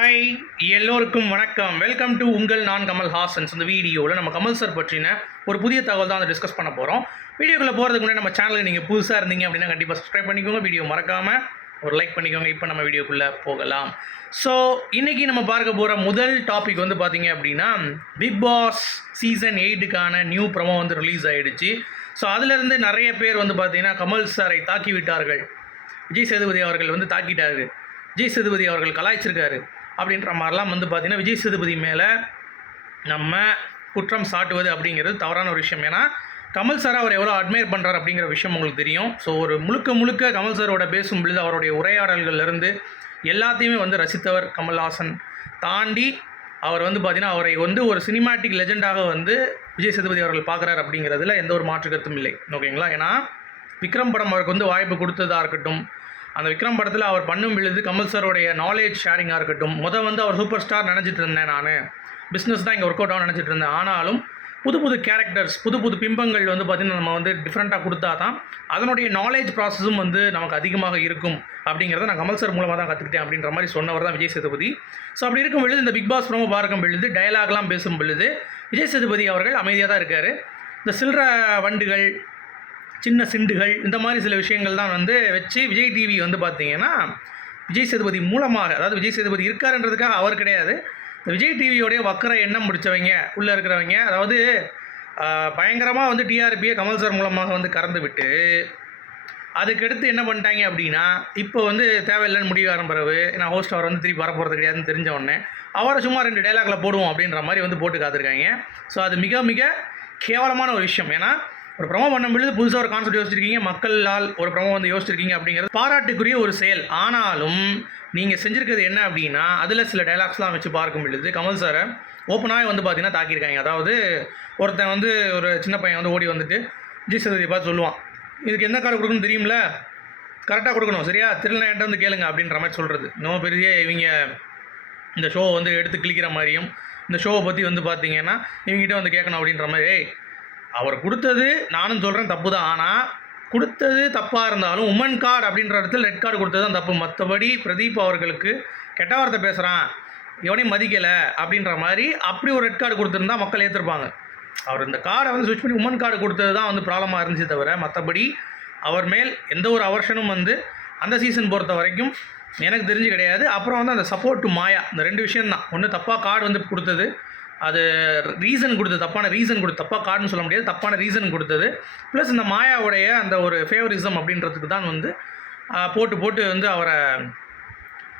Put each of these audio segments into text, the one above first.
Hi எல்லோருக்கும் வணக்கம். Welcome to உங்கள் நான் கமல் ஹாசன்ஸ். இந்த வீடியோவில் நம்ம கமல் சார் பற்றின ஒரு புதிய தகவல் தான் அதை டிஸ்கஸ் பண்ண போகிறோம் வீடியோக்குள்ளே போகிறதுக்கு முன்னாடி நம்ம சேனலுக்கு நீங்கள் புதுசாக இருந்தீங்க அப்படின்னா கண்டிப்பாக சப்ஸ்கிரைப் பண்ணிக்கோங்க. வீடியோ மறக்காமல் ஒரு லைக் பண்ணிக்கோங்க. இப்போ நம்ம வீடியோக்குள்ளே போகலாம். ஸோ இன்றைக்கி நம்ம பார்க்க போகிற முதல் டாபிக் வந்து பார்த்தீங்க அப்படின்னா பிக் பாஸ் சீசன் எயிட்டுக்கான நியூ ப்ரமோ வந்து ரிலீஸ் ஆகிடுச்சு ஸோ அதிலிருந்து நிறைய பேர் வந்து பார்த்தீங்கன்னா கமல் சாரை தாக்கி விட்டார்கள் விஜய் சேதுபதி அவர்கள் வந்து தாக்கிட்டாரு. விஜய் சேதுபதி அவர்கள் கலாய்ச்சிருக்காரு. அப்படின்ற மாதிரிலாம் வந்து பார்த்திங்கன்னா விஜய் சேதுபதி மேலே நம்ம குற்றம் சாட்டுவது அப்படிங்கிறது தவறான ஒரு விஷயம். ஏன்னா கமல் சார் அவர் எவ்வளோ அட்மையர் பண்ணுறார் அப்படிங்கிற விஷயம் உங்களுக்கு தெரியும். ஸோ ஒரு முழுக்க முழுக்க கமல் சாரோட பேசும் பொழுது அவருடைய உரையாடல்கள்லேருந்து எல்லாத்தையுமே வந்து ரசித்தவர் கமல்ஹாசன். தாண்டி அவர் வந்து பார்த்தீங்கன்னா அவரை வந்து ஒரு சினிமாட்டிக் லெஜெண்டாக வந்து விஜய் சேதுபதி அவர்கள் பார்க்குறாரு அப்படிங்கிறதுல எந்த ஒரு மாற்று கருத்தும் இல்லை. ஓகேங்களா ஏன்னா விக்ரம் படம் அவருக்கு வந்து வாய்ப்பு கொடுத்ததாக இருக்கட்டும் அந்த விக்ரம் படத்தில் அவர் பண்ணும் பொழுது கமல் சாரோடைய நாலேஜ் ஷேரிங்காக இருக்கட்டும். முத வந்து அவர் சூப்பர் ஸ்டார் நினச்சிட்டு இருந்தேன் நான். பிஸ்னஸ் தான் இங்கே ஒர்க் அவுட் ஆகும் நினச்சிட்டு இருந்தேன். ஆனாலும் புது புது கேரக்டர்ஸ் புது புது பிம்பங்கள் வந்து பார்த்திங்கன்னா நம்ம வந்து டிஃப்ரெண்ட்டாக கொடுத்தா தான் அதனுடைய நாலேஜ் ப்ராசஸும் வந்து நமக்கு அதிகமாக இருக்கும். அப்படிங்கிறத நான் கமல் சார் மூலமாக தான் கற்றுக்கிட்டேன் அப்படின்ற மாதிரி சொன்னவர் தான் விஜய் சேதுபதி. ஸோ அப்படி இருக்கும் பொழுது இந்த பிக் பாஸ் ப்ரோமோ பார்க்கும் பொழுது டயலாக்லாம் பேசும் பொழுது விஜய் சேதுபதி அவர்கள் அமைதியாக தான் இருக்கார். இந்த சில்லற வண்டுகள் சின்ன சிண்டுகள் இந்த மாதிரி சில விஷயங்கள் தான் வந்து வச்சு விஜய் டிவி வந்து பார்த்தீங்கன்னா விஜய் சேதுபதி மூலமாக அதாவது விஜய் சேதுபதி இருக்காருன்றதுக்காக அவர் கிடையாது. இந்த விஜய் டிவியோடைய வக்கர எண்ணம் முடித்தவங்க உள்ளே இருக்கிறவங்க அதாவது பயங்கரமாக வந்து டிஆர்பியை கமல் சார் மூலமாக வந்து கறந்து விட்டு அதுக்கடுத்து என்ன பண்ணிட்டாங்க அப்படின்னா இப்போ வந்து தேவையில்லைன்னு முடிவு ஆரம்பிறவு நான் ஹோஸ்ட் அவர் வந்து திருப்பி வரப்போகிறது கிடையாதுன்னு தெரிஞ்ச உடனே அவரை சும்மா ரெண்டு டைலாகில் போடுவோம் அப்படின்ற மாதிரி வந்து போட்டு காத்திருக்காங்க. ஸோ அது மிக மிக கேவலமான ஒரு விஷயம். ஏன்னா ஒரு ப்ரமோ பண்ணும் பொழுது புதுசாக ஒரு கான்செப்ட் யோசிச்சிருக்கீங்க. மக்களால் ஒரு ப்ரமோ வந்து யோசிச்சிருக்கீங்க அப்படிங்கிறது பாராட்டுக்குரிய ஒரு செயல். ஆனாலும் நீங்கள் செஞ்சுருக்கிறது என்ன அப்படின்னா அதில் சில டைலாக்ஸ்லாம் வச்சு பார்க்கும் பொழுது கமல் சாரை ஓப்பனாகவே வந்து பார்த்தீங்கன்னா தாக்கியிருக்காங்க. அதாவது ஒருத்தன் வந்து ஒரு சின்ன பையன் வந்து ஓடி வந்துட்டு விஜய் பார்த்து சொல்லுவான். இதுக்கு என்ன கார்டு கொடுக்கணும்னு தெரியும்ல? கரெக்டாக கொடுக்கணும் சரியா? திருநா என்கிட்ட வந்து கேளுங்க அப்படின்ற மாதிரி சொல்கிறது இன்னும் பெரிய இவங்க இந்த ஷோவை வந்து எடுத்து கிளிக்கிற மாதிரியும் இந்த ஷோவை பற்றி வந்து பார்த்தீங்கன்னா இவங்ககிட்ட வந்து கேட்கணும் அப்படின்ற மாதிரி ஏய் அவர் கொடுத்தது நானும் சொல்கிறேன் தப்பு தான் ஆனால் கொடுத்தது தப்பாக இருந்தாலும் உமன் கார்டு அப்படின்ற இடத்துல ரெட் கார்டு கொடுத்தது தான் தப்பு. மற்றபடி பிரதீப் அவர்களுக்கு கெட்ட வார்த்தை பேசுகிறான் எவனையும் மதிக்கலை அப்படின்ற மாதிரி அப்படி ஒரு ரெட் கார்டு கொடுத்துருந்தா மக்கள் ஏற்றிருப்பாங்க அவர் இந்த கார்டை வந்து சுவிட்ச் பண்ணி உமன் கார்டு கொடுத்தது தான் வந்து ப்ராப்ளமாக இருந்துச்சு தவிர மற்றபடி அவர் மேல் எந்த ஒரு அவர்ஷனும் வந்து அந்த சீசன் பொறுத்த வரைக்கும் எனக்கு தெரிஞ்சு கிடையாது. அப்புறம் வந்து அந்த சப்போர்ட் டு மாயா இந்த ரெண்டு விஷயம் தான் ஒன்று தப்பாக கார்டு வந்து கொடுத்தது அது ரீசன் கொடுத்தது தப்பான ரீசன் கொடுத்து தப்பாக கார்டுன்னு சொல்ல முடியாது தப்பான ரீசன் கொடுத்தது. ப்ளஸ் இந்த மாயாவுடைய அந்த ஒரு ஃபேவரிசம் அப்படின்றதுக்கு தான் வந்து போட்டு போட்டு வந்து அவரை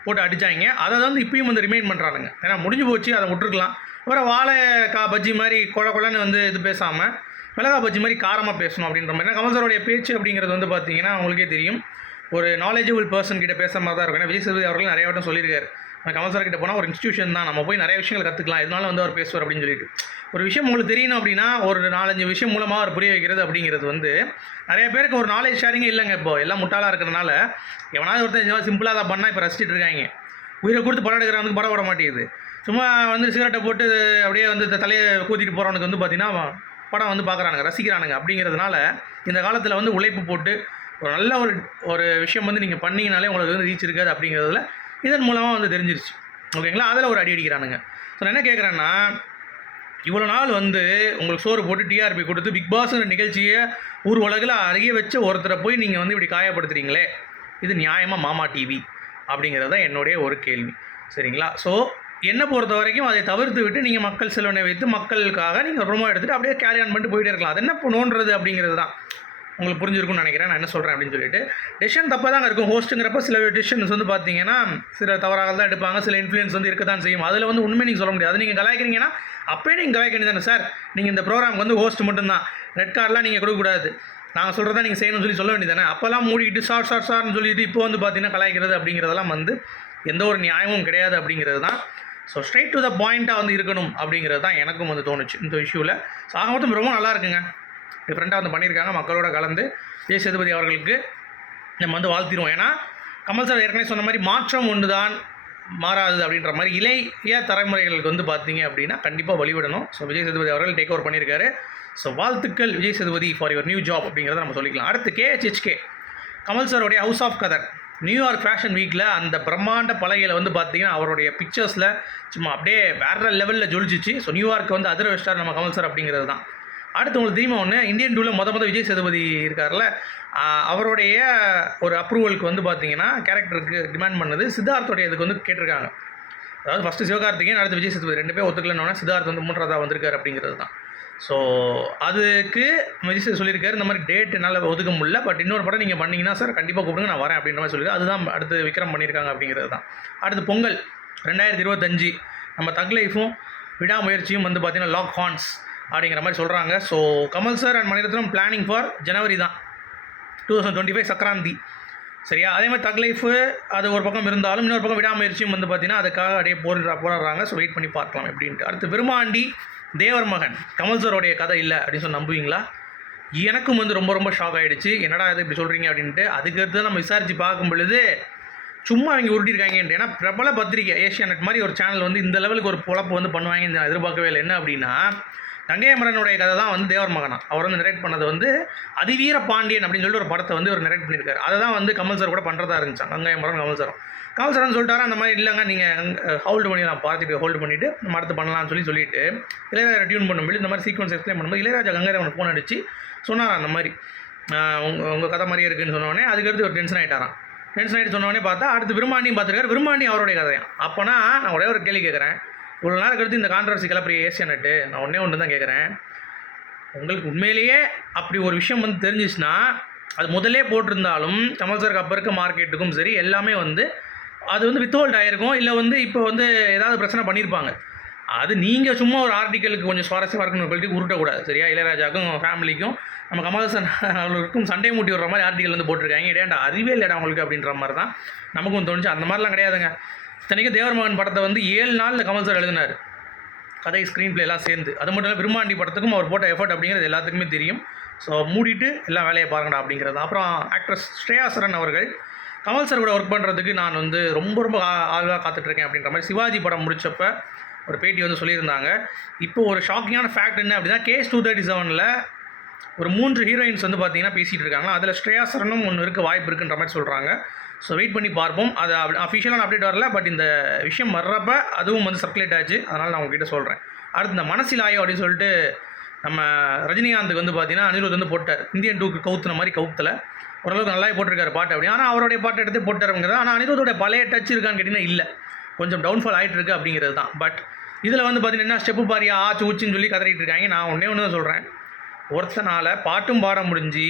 போட்டு அடித்தாங்க அதை வந்து இப்பயும் வந்து ரிமைண்ட் பண்ணுறானுங்க ஏன்னா முடிஞ்சு போச்சு அதை விட்டுருக்கலாம். அப்புறம் கா பஜ்ஜி மாதிரி கொல கொலன்னு வந்து இது பேசாமல் மிளகா பஜ்ஜி மாதிரி காரமாக பேசணும் அப்படின்ற மாதிரி. கமல் சாரோடைய பேச்சு அப்படிங்கிறது வந்து பார்த்தீங்கன்னா உங்களுக்கே தெரியும். ஒரு நாலேஜபிள் பர்சன் கிட்ட பேசுகிற மாதிரி தான் இருக்கும். ஏன்னா விஜய் சேதுபதி அவர்கள் நிறைய வட்டம் சொல்லியிருக்காரு. கமல் சார் கிட்ட போனால் ஒரு இன்ஸ்டியூஷன் தான். நம்ம போய் நிறைய விஷயங்கள் கற்றுக்கலாம் இதனால வந்து அவர் பேசுவார் அப்படின்னு சொல்லிட்டு. ஒரு விஷயம் உங்களுக்கு தெரியணும் அப்படின்னா ஒரு நாலஞ்சு விஷயம் மூலமாக அவர் புரிய வைக்கிறது அப்படிங்கிறது வந்து நிறைய பேருக்கு ஒரு நாலேஜ் ஷேரிங்கே இல்லைங்க இப்போ. எல்லாம் முட்டாளாக இருக்கிறனால எவனாவது ஒருத்தர் சிம்பிளாக தான் பண்ணால் இப்போ ரசிச்சிட்டு இருக்காங்க. உயிரை கொடுத்து படம் எடுக்கிறவனுக்கு படம் விட மாட்டேங்குது. சும்மா வந்து சிகரெட்டை போட்டு அப்படியே வந்து தலையை கூத்திட்டு போகிறவனுக்கு வந்து பார்த்தீங்கன்னா படம் வந்து பார்க்குறானுங்க ரசிக்கிறானுங்க அப்படிங்கிறதுனால இந்த காலத்தில் வந்து உழைப்பு போட்டு ஒரு நல்ல ஒரு ஒரு விஷயம் வந்து நீங்கள் பண்ணிங்கனாலே உங்களுக்கு வந்து ரீச் இருக்காது அப்படிங்கிறதுல இதன் மூலமாக வந்து தெரிஞ்சிருச்சு. ஓகேங்களா? அதில் ஒரு அடி அடிக்கிறானுங்க. ஸோ நான் என்ன கேட்குறேன்னா இவ்வளோ நாள் வந்து உங்களுக்கு சோறு போட்டு டிஆர்பி கொடுத்து பிக் பாஸ்ங்கிற நிகழ்ச்சியை ஊர் உலகில் அறிய வச்ச ஒருத்தரை போய் நீங்கள் வந்து இப்படி காயப்படுத்துறீங்களே இது நியாயமாக மாமா டிவி அப்படிங்கிறது தான் என்னுடைய ஒரு கேள்வி. சரிங்களா? ஸோ என்னை பொறுத்த வரைக்கும் அதை தவிர்த்து விட்டு நீங்கள் மக்கள் செலவினை வைத்து மக்களுக்காக நீங்கள் ரொம்ப எடுத்துகிட்டு அப்படியே கேரி ஆன் பண்ணிட்டு போயிட்டே இருக்கலாம். அது என்ன நோன்றது அப்படிங்கிறது தான். உங்களுக்கு புரிஞ்சிருக்கும்னு நினைக்கிறேன். நான் என்ன சொல்கிறேன் அப்படின்னு சொல்லிட்டு. டெசிஷன் தப்பாக தான் இருக்கும். ஹோஸ்ட்டுங்கிறப்ப சில டெசிஷன்ஸ் வந்து பார்த்தீங்கன்னா சில தவறாக தான் எடுப்பாங்க. சில இன்ஃப்ளூயன்ஸ் வந்து இருக்க தான் செய்யும். அதில் வந்து உண்மை நீங்கள் சொல்ல முடியாது. நீங்கள் கலாய்க்கிறீங்கன்னா அப்போயே நீங்கள் கலாய்க்க வேண்டியதானே சார்? நீங்கள் இந்த ப்ரோக்ராம் வந்து ஹோஸ்ட் மட்டும்தான். ரெட் கார்டெலாம் நீங்கள் கொடுக்கக்கூடாது. நாங்கள் சொல்கிறதா நீங்கள் செய்யணும்னு சொல்லி சொல்ல வேண்டியதானே அப்போல்லாம் மூடிக்கிட்டு ஷார்ட் ஷார்ட் ஷார்ட்னு சொல்லிட்டு இப்போ வந்து பார்த்தீங்கன்னா கலாய்க்கிறது அப்படிங்கிறதெல்லாம் வந்து எந்த ஒரு நியாயமும் கிடையாது அப்படிங்கிறது தான். ஸோ ஸ்ட்ரைட் டு த பாயிண்ட்டாக வந்து இருக்கணும் அப்படிங்கிறது தான் எனக்கும் வந்து தோணுச்சு இந்த இஷ்யூவில் ஸோ ஆக மொத்தம் ரொம்ப நல்லா இருக்குங்க. டிஃப்ரெண்ட்டாக வந்து பண்ணியிருக்காங்க மக்களோட கலந்து. விஜய் சேதுபதி அவர்களுக்கு நம்ம வந்து வாழ்த்திடுவோம். ஏன்னா கமல் சார் ஏற்கனவே சொன்ன மாதிரி மாற்றம் ஒன்று தான் மாறாது அப்படின்ற மாதிரி இளைய தலைமுறைகளுக்கு வந்து பார்த்தீங்க அப்படின்னா கண்டிப்பாக வழிவிடணும். ஸோ விஜய் சேதுபதி அவர்கள் டேக் ஓவர் பண்ணியிருக்காரு. ஸோ வாழ்த்துக்கள் Vijay Sethupathi for your new job அப்படிங்கிறத நம்ம சொல்லிக்கலாம். அடுத்து கேஹெச்ஹெச்கே கமல் சாருடைய house of Khaddar New York fashion வீக்கில் அந்த பிரம்மாண்ட பலகையில் வந்து பார்த்தீங்கன்னா அவருடைய பிக்சர்ஸில் சும்மா அப்படியே வேற லெவலில் ஜொலிச்சிச்சு. ஸோ நியூயார்க் வந்து அதிர வச்சிட்டார் நம்ம கமல் சார் அப்படிங்கிறது தான். அடுத்து உங்களுக்கு தெரியுமா ஒன்று இந்தியன் டூவில் மொத மொதல் விஜய் சேதுபதி இருக்கார்ல அவருடைய ஒரு அப்ரூவலுக்கு வந்து பார்த்தீங்கன்னா கேரக்டருக்கு டிமாண்ட் பண்ணது சித்தார்த்தோடைய இதுக்கு வந்து கேட்டிருக்காங்க. அதாவது ஃபஸ்ட்டு சிவகார்த்திகேயன் அடுத்து விஜய் சேதுபதி ரெண்டு பேர் ஒத்துக்கலன்னா சித்தார்த் வந்து மூன்றாவதாக வந்திருக்காரு அப்படிங்கிறது தான். ஸோ அதுக்கு விஜய் சேது சொல்லியிருக்காரு இந்த மாதிரி டேட் என்னால் ஒதுக்க முடியல பட் இன்னொரு படம் நீங்கள் பண்ணிங்கன்னா சார் கண்டிப்பாக கூப்பிடுங்க நான் வரேன் அப்படின்ற மாதிரி சொல்லியிருக்காரு அதுதான் அடுத்து விக்ரம் பண்ணியிருக்காங்க அப்படிங்கிறது தான். அடுத்து பொங்கல் ரெண்டாயிரத்தி இருபத்தஞ்சு நம்ம தக் லைஃபும் விடாமுயற்சியும் வந்து பார்த்தீங்கன்னா லாக் ஹான்ஸ் அப்படிங்கிற மாதிரி சொல்கிறாங்க so Kamal sir and Mani Ratnam planning for January தான். Two thousand twenty five Sankranti சரியா? அதே மாதிரி தக் லைஃபு அது ஒரு பக்கம் இருந்தாலும் இன்னொரு பக்கம் விடாமுயற்சியும் வந்து பார்த்தீங்கன்னா அதுக்காக அப்படியே போரிடா போராடுறாங்க. ஸோ வெயிட் பண்ணி பார்க்கலாம் எப்படின்ட்டு அடுத்து விருமாண்டி தேவர் மகன் கமல் சாரோடைய கதை இல்லை அப்படின்னு சொல்லி நம்புவீங்களா? எனக்கும் வந்து ரொம்ப ரொம்ப ஷாக் ஆகிடுச்சு என்னடா இது இப்படி சொல்கிறீங்க அப்படின்ட்டு. அதுக்கடுத்து நம்ம விசாரித்து பார்க்கும் பொழுது சும்மா அவங்க உருட்டிருக்காங்கன்ட்டு. ஏன்னா பிரபல பத்திரிக்கை ஏஷியானெட் மாதிரி ஒரு சேனல் வந்து இந்த லெவலுக்கு ஒரு பொழப்பு வந்து பண்ணுவாங்கன்னு நான் எதிர்பார்க்கவே இல்லை. என்ன அப்படின்னா கங்கையமரனுடைய கதை தான் வந்து தேவர் மகனா. அவர் வந்து நரேட் பண்ணது வந்து அதிவீர பாண்டியன் அப்படின்னு சொல்லிட்டு ஒரு படத்தை வந்து ஒரு நரேட் பண்ணியிருக்காரு. அதை தான் வந்து கமல் சார் கூட பண்ணுறதா இருந்துச்சு கங்கையமரன் கமல் சாரும் கமல் சார்னு சொல்லிட்டாரு அந்த மாதிரி இல்லைங்க நீங்கள் ஹோல்டு பண்ணிடலாம் பார்த்துட்டு ஹோல்டு பண்ணிவிட்டு நம்ம அடுத்து பண்ணலாம்னு சொல்லி சொல்லிட்டு இளையராஜா டியூன் பண்ணும்போது இந்த மாதிரி சீக்வன்ஸ் எக்ஸ்பிளைன் பண்ணும்போது இளையராஜா கங்கையரவன் ஃபோன் அடிச்சு சொன்னார் அந்த மாதிரி உங்கள் உங்கள் கதை மாதிரியே இருக்குன்னு சொன்னோடனே அதுக்கடுத்து ஒரு டென்ஷன் ஆகிட்டாராம் டென்ஷன் ஆகிட்டு சொன்னோடனே பார்த்தா அடுத்து விரும்பாண்டியும் பார்த்துருக்காரு. விரும்பாண்டி அவருடைய கதையான் அப்போனா நான் ஒரே ஒரு கேள்வி கேட்குறேன். இவ்வளோ நாள் கழித்து இந்த கான்ட்ரவர்சி கிளப்புற ஏசியானட்டு நான் ஒன்றே ஒன்று தான் கேட்குறேன் உங்களுக்கு உண்மையிலேயே அப்படி ஒரு விஷயம் வந்து தெரிஞ்சிச்சுன்னா அது முதலே போட்டிருந்தாலும் கமல் சாருக்கு அப்போ இருக்க மார்க்கெட்டுக்கும் சரி எல்லாமே வந்து அது வந்து வித்ஹோல்ட் ஆகிருக்கும் இல்லை வந்து இப்போ வந்து ஏதாவது பிரச்சனை பண்ணியிருப்பாங்க அது நீங்கள் சும்மா ஒரு ஆர்டிக்கலுக்கு கொஞ்சம் சுவாரஸ்யமாக இருக்கணும் சொல்லிட்டு உருட்டக்கூடாது சரியா? இளையராஜாக்கும் ஃபேமிலிக்கும் நம்ம கமல்ஹாசன் அவர்களுக்கும் சண்டை மூட்டி விடுற மாதிரி ஆர்டிக்கல் வந்து போட்டிருக்காங்க. இடையாண்டா அறிவே இல்லைடா அவங்களுக்கு அப்படின்ற மாதிரி தான் நமக்கும் தோணுச்சு. அந்த மாதிரிலாம் கிடையாதுங்க. இத்தனைக்கும் தேவர்மகன் படத்தை வந்து ஏழு நாளில் கமல் சார் எழுதினார். கதை ஸ்க்ரீன் பிளே எல்லாம் சேர்ந்து. அது மட்டும் இல்லை விரும்மாண்டி படத்துக்கும் அவர் போட்ட எஃபர்ட் அப்படிங்கிறது எல்லாத்துக்குமே தெரியும். ஸோ மூடிட்டு எல்லாம் வேலையை பாருங்கடா அப்படிங்கிறது. அப்புறம் ஆக்ட்ரஸ் ஸ்ரேயாசரன் அவர்கள். கமல் சார் கூட ஒர்க் பண்ணுறதுக்கு நான் வந்து ரொம்ப ரொம்ப ஆழ்வாக காத்துட்ருக்கேன் அப்படின்ற மாதிரி சிவாஜி படம் முடித்தப்ப ஒரு பேட்டி வந்து சொல்லியிருந்தாங்க. இப்போ ஒரு ஷாக்கிங்கான ஃபேக்ட் என்ன அப்படின்னா கேஸ் டூ தேர்ட்டி செவனில் ஒரு மூன்று ஹீரோயின்ஸ் வந்து பார்த்தீங்கன்னா பேசிகிட்டு இருக்காங்க. அதில் ஸ்ரேயாசரனும் ஒன்று இருக்க வாய்ப்பு இருக்குன்ற மாதிரி சொல்கிறாங்க ஸோ வெயிட் பண்ணி பார்ப்போம். அது அஃபிஷியலான அப்டேட் வரல பட் இந்த விஷயம் வர்றப்ப அதுவும் வந்து சர்க்குலேட் ஆச்சு. அதனால் நான் உங்ககிட்ட சொல்கிறேன் அடுத்து இந்த மனசிலாயோ அப்படின்னு சொல்லிட்டு நம்ம ரஜினிகாந்துக்கு வந்து பார்த்தீங்கன்னா அனிருத் வந்து போட்டார். இந்தியன் டூக்கு கவுத்துன மாதிரி கவுத்தில். ஓரளவுக்கு நல்லாவே போட்டிருக்காரு பாட்டு அப்படி ஆனால் அவருடைய பாட்டு எடுத்து போட்டாருங்கிறது ஆனால் அனிருத்தோட பழைய டச் இருக்கான்னு கேட்டிங்கன்னா இல்லை. கொஞ்சம் டவுன்ஃபால் ஆகிட்டு இருக்கு அப்படிங்கிறது தான். பட் இதில் வந்து பார்த்தீங்கன்னா ஸ்டெப்பு பாரியா ஆச்சு ஊச்சின்னு சொல்லி கதறிட்டு இருக்காங்க. நான் ஒன்றே ஒன்று தான் சொல்கிறேன் ஒருத்தனால் பாட்டும் பாட முடிஞ்சு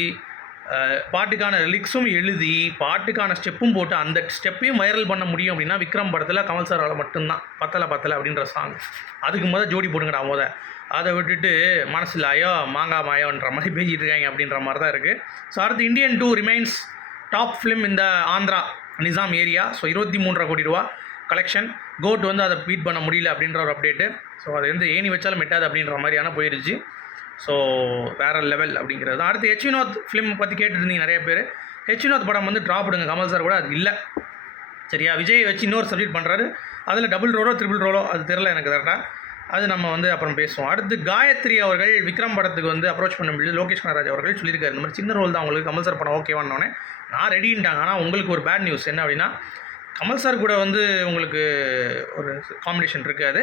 பாட்டுக்கான லிக்ஸும் எழுதி பாட்டுக்கான ஸ்டெப்பும் போட்டு அந்த ஸ்டெப்பையும் வைரல் பண்ண முடியும் அப்படின்னா விக்ரம் படத்தில் கமல் சாரால் மட்டும்தான். பத்தலை பத்தலை அப்படின்ற சாங் அதுக்கு முத ஜோடி போடுங்கடா முத. அதை விட்டுட்டு மனசில் ஐயோ மாங்காய் மாயோன்ற மாதிரி பேசிகிட்டு இருக்காங்க அப்படின்ற மாதிரி தான் இருக்குது ஸோ அடுத்து Indian two remains top film இந்த ஆந்திரா நிசாம் ஏரியா. ஸோ இருபத்தி மூன்றரை கோடி ரூபா கலெக்ஷன் கோட் வந்து அதை பீட் பண்ண முடியல அப்படின்ற ஒரு அப்டேட்டு ஸோ அது வந்து ஏணி வச்சாலும் மெட்டாது அப்படின்ற மாதிரியான போயிடுச்சு ஸோ வேறு லெவல் அப்படிங்கிறது. தான் அடுத்து ஹெச் வினோத் ஃபிலிம் பற்றி கேட்டுருந்தீங்க நிறைய பேர். ஹெச் வினோத் படம் வந்து ட்ராப் விடுங்க கமல் சார் கூட அது இல்லை. சரியா? விஜய் வச்சு இன்னொரு சப்ஜெக்ட் பண்ணுறாரு அதில் டபுள் ரோலோ த்ரிபிள் ரோலோ அது தெரில எனக்கு கரெக்டாக அது நம்ம வந்து அப்புறம் பேசுவோம். அடுத்து காயத்ரி அவர்கள் விக்ரம் படத்துக்கு வந்து அப்ரோச் பண்ண முடியல லோகேஷ் கனராஜ் அவர்கள் சொல்லியிருக்காரு. இந்த மாதிரி சின்ன ரோல் தான் உங்களுக்கு. கமல் சார் படம் ஓகேவானோடனே நான் ரெடின்ட்டாங்க ஆனால் உங்களுக்கு ஒரு பேட் நியூஸ் என்ன அப்படின்னா கமல் சார் கூட வந்து உங்களுக்கு ஒரு காம்படிஷன் இருக்காது.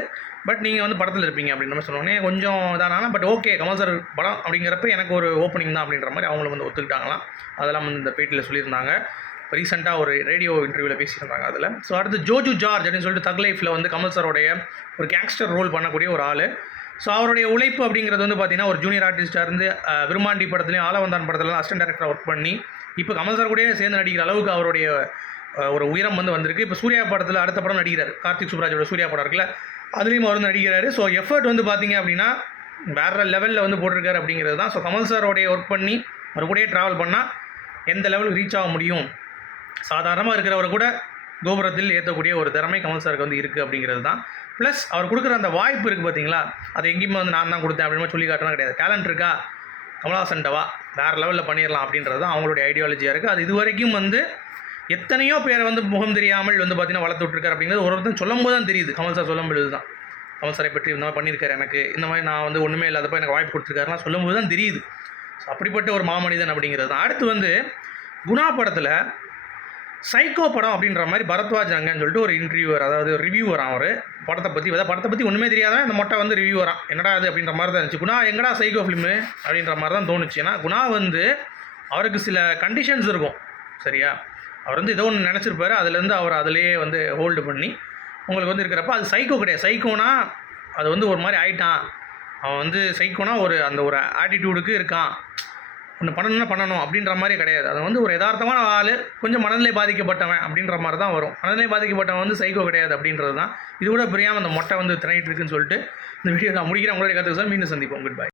பட் நீங்கள் வந்து படத்தில் இருப்பீங்க அப்படின்ற மாதிரி சொன்னோன்னே கொஞ்சம் இதானாலும் பட் ஓகே கமல் சார் படம் அப்படிங்கிறப்ப எனக்கு ஒரு ஓப்பனிங் தான் அப்படின்ற மாதிரி அவங்களும் வந்து ஒத்துக்கிட்டாங்களாம். அதெல்லாம் வந்து இந்த பேட்டியில் சொல்லியிருந்தாங்க. இப்போ ரீசெண்டாக ஒரு ரேடியோ இன்டர்வியூவில் பேசியிருந்தாங்க அதில். ஸோ அடுத்து ஜோஜு ஜார்ஜ் அப்படின்னு சொல்லிட்டு தக் லைஃப்பில் வந்து கமல் சாரோடைய ஒரு கேங்ஸ்டர் ரோல் பண்ணக்கூடிய ஒரு ஆள். ஸோ அவருடைய உழைப்பு அப்படிங்கிறது வந்து பார்த்தீங்கன்னா ஒரு ஜூனியர் ஆர்டிஸ்ட்டாக இருந்து விருமாண்டி படத்துலையும் ஆலவந்தான் படத்துலலாம் அசிஸ்டன்ட் டேரக்டராக ஒர்க் பண்ணி இப்போ கமல் சார் கூடயே சேர்ந்து நடிக்கிற அளவுக்கு அவருடைய ஒரு உயரம் வந்து வந்திருக்கு. இப்போ சூர்யா படத்தில் அடுத்த படம் நடிக்கிறார். கார்த்திக் சுப்ராஜோட சூர்யா படம் இருக்குல்ல அதுலேயும் அவர் நடிக்கிறாரு. ஸோ எஃபர்ட் வந்து பார்த்தீங்க அப்படின்னா வேறு லெவலில் வந்து போட்டிருக்காரு அப்படிங்கிறது தான். ஸோ கமல் சாரோடைய ஒர்க் பண்ணி அவர் கூடயே ட்ராவல் பண்ணால் எந்த லெவலுக்கு ரீச் ஆக முடியும்? சாதாரணமாக இருக்கிறவர் கூட கோபுரத்தில் ஏற்றக்கூடிய ஒரு திறமை கமல் சாருக்கு வந்து இருக்குது அப்படிங்கிறது தான். ப்ளஸ் அவர் கொடுக்குற அந்த வாய்ப்பு இருக்குது பார்த்தீங்களா அதை எங்கேயுமே வந்து நான் தான் கொடுத்தேன் அப்படின்னு சொல்லி காட்டலாம் கிடையாது. டேலண்ட் இருக்கா? கமலஹாசன்டவா வேறு லெவலில் பண்ணிடலாம் அப்படின்றது தான் அவங்களுடைய ஐடியாலஜியாக இருக்குது அது இது வரைக்கும் வந்து எத்தனையோ பேரை வந்து முகம் தெரியாமல் வந்து பார்த்தீங்கன்னா வளர்த்து விட்ருக்காரு அப்படிங்கிறது ஒரு ஒருத்தன் சொல்லும் போது தான் தெரியுது. கமல் சார் சொல்லும் பொழுது தான். கமல் சாரை பற்றி இந்த மாதிரி பண்ணியிருக்காரு எனக்கு. இந்த மாதிரி நான் வந்து ஒன்றுமே இல்லாதப்போ எனக்கு வாய்ப்பு கொடுத்துருக்காருலாம் சொல்லும் போது தான் தெரியுது. ஸோ அப்படிப்பட்ட ஒரு மாமனிதன் அப்படிங்கிறது தான். அடுத்து வந்து குணா படத்தில் சைக்கோ படம் அப்படின்ற மாதிரி பரத்வாஜ் அங்கன்னு சொல்லிட்டு ஒரு இன்டர்வியூவர் அதாவது ரிவ்யூவரான் அவர். படத்தை பற்றி அதாவது படத்தை பற்றி ஒன்றுமே தெரியாத இந்த மொட்டை வந்து ரிவ்யூவரான் என்னடா அது அப்படின்ற மாதிரி தான் இருந்துச்சு. குணா எங்கடா சைக்கோ ஃபிலிமு அப்படின்ற மாதிரி தான் தோணுச்சு. ஏன்னா குணா வந்து அவருக்கு சில கண்டிஷன்ஸ் இருக்கும். சரியா? அவர் வந்து ஏதோ ஒன்று நினச்சிருப்பாரு. அதுலேருந்து அவர் அதிலேயே வந்து ஹோல்டு பண்ணி உங்களுக்கு வந்து இருக்கிறப்ப அது சைக்கோ கிடையாது. சைக்கோனா அது வந்து ஒரு மாதிரி ஆயிட்டான். அவன் வந்து சைக்கோனா ஒரு அந்த ஒரு ஆட்டிடியூடுக்கு இருக்கான். ஒன்று பண்ணணும்னா பண்ணணும் அப்படின்ற மாதிரி கிடையாது. அது வந்து ஒரு யதார்த்தமான ஆள். கொஞ்சம் மனநிலை பாதிக்கப்பட்டவன் அப்படின்ற மாதிரி தான் வரும். மனநிலை பாதிக்கப்பட்டவன் வந்து சைக்கோ கிடையாது அப்படின்றது தான். இது கூட புரியாமல் அந்த மொட்டை வந்து திரையிட்டு இருக்குன்னு சொல்லிட்டு இந்த வீடியோ நான் முடிக்கிறேன். உங்களுடைய கற்றுக்க சார் மீண்டும் சந்திப்போம். Good bye